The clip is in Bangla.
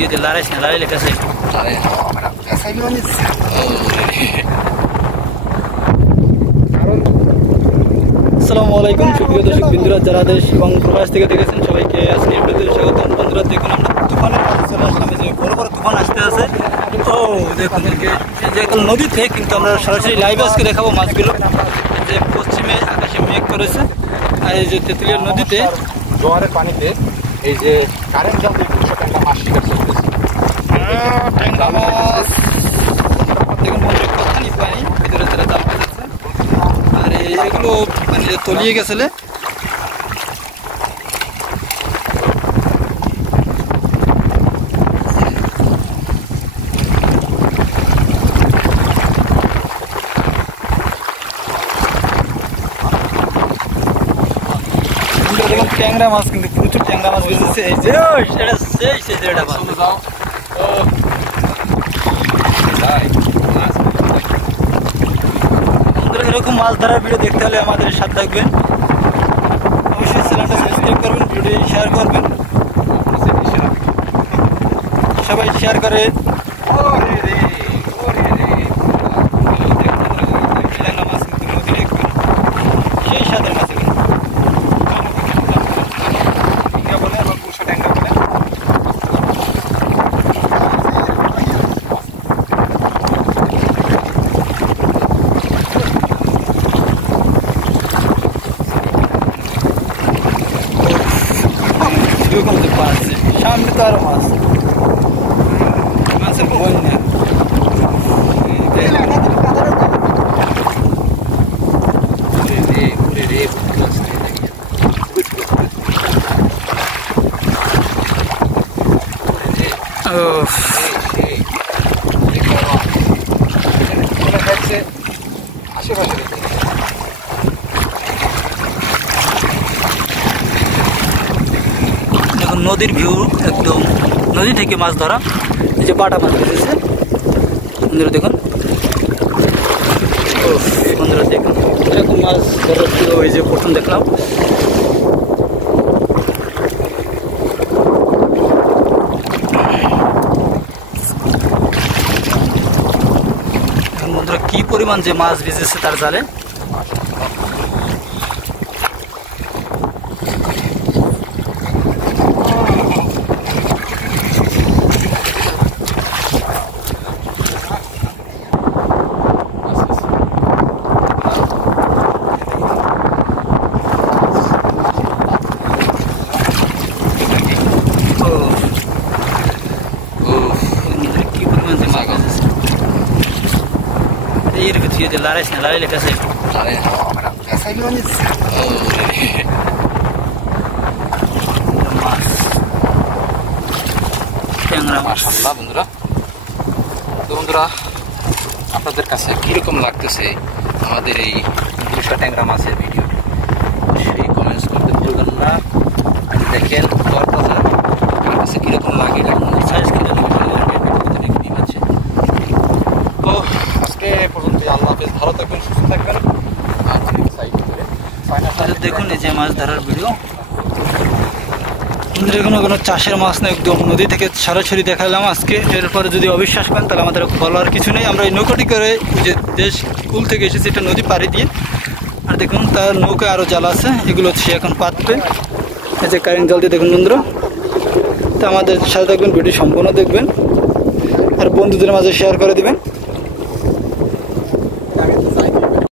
থিয়ে দিয়ে লড়াইস না, লড়াইলে কাছে আসসালামু আলাইকুম সুপ্রিয় দর্শক বিন্দুরা, যারা দেশ এবং প্রবাস থেকে দেখেছেন সবাইকে আজকে ভিডিওতে স্বাগতম। বন্ধুরা দেখুন, আমরা তুফানের কাছে চলে আসলাম। যে বড় বড় তুফান আসতে আছে। ও দেখুন, যে নদী থেকে কিন্তু আমরা সরাসরি লাইভে আজকে দেখাবো মাছগুলো। যে পশ্চিমে আকাশে মেঘ করেছে, আর এই যে তেঁতুলিয়া নদীতে জোয়ারের পানিতে এই যে কারেন্ট জাল দিয়ে 200 টাকা মাছ শিকার চলতেছে। ট্যাংরা মাছ দেখুন, মনে কতখানি পানি ভিতরে তারা জাল পাঠাচ্ছে, আর এগুলো মানে তলিয়ে গেছিলে। ট্যাংরা মাছ কিন্তু প্রচুর ট্যাংরা মাছ বেঁচেছে। এই যে এটা মাছ এরকম মাছ ধরার ভিডিও দেখতে হলে আমাদের সাথে থাকবেন। অবশ্যই চ্যানেলটা সাবস্ক্রাইব করবেন, ভিডিও শেয়ার করবেন, সবাই শেয়ার করে। মাছ কিন্তু নদী দেখবেন, সেই স্বাদের মাছ এগুলো। সামনে তো আরো মাছ, মাছের বন্যা। নদীর ভিউ একদম, নদী থেকে মাছ ধরা। এই যে বাটা মাছ বেঁচেছে বন্ধুরা, দেখুন বন্ধুরা দেখুন এরকম মাছ ধরার ভিডিও এই যে প্রথম দেখলাম। বন্ধুরা কি পরিমাণ যে মাছ বেঁচেছে তার জালে। এর ভিতরে লড়াইস না, লড়াইলে কাছে মাছ ট্যাংরা মাছ। বন্ধুরা, তো বন্ধুরা আপনাদের কাছে কিরকম লাগতেছে আমাদের এই 200 ট্যাংরা মাছের ভিডিও, সেই কমেন্টস করতে ভুলবেন না। দেখেন আপনার কাছে কিরকম লাগে, সাইজ কিরকম আছে। তো আজকে পর্যন্ত আল্লাহ হাফেজ, ভালো থাকবেন, সুস্থ থাকবেন। দেখুন এই যে মাছ ধরার ভিডিও। কোনো চাষের মাছ না, একদম নদী থেকে সরাসরি দেখালাম আজকে। এরপরে যদি অবিশ্বাস করেন তাহলে আমাদের বলার কিছু নেই। আমরা এই নৌকাটি করে যে দেশ কুল থেকে এসেছি, এটা নদী পাড়ি দিয়ে। আর দেখুন তার নৌকায় আরও জাল আছে, এগুলো সে এখন পাতবে। এই যে কারেন্ট জাল দিয়ে দেখুন বন্ধুরা। তো আমাদের সাথে থাকবেন, ভিডিও সম্পূর্ণ দেখবেন, আর বন্ধুদের মাঝে শেয়ার করে দিবেন।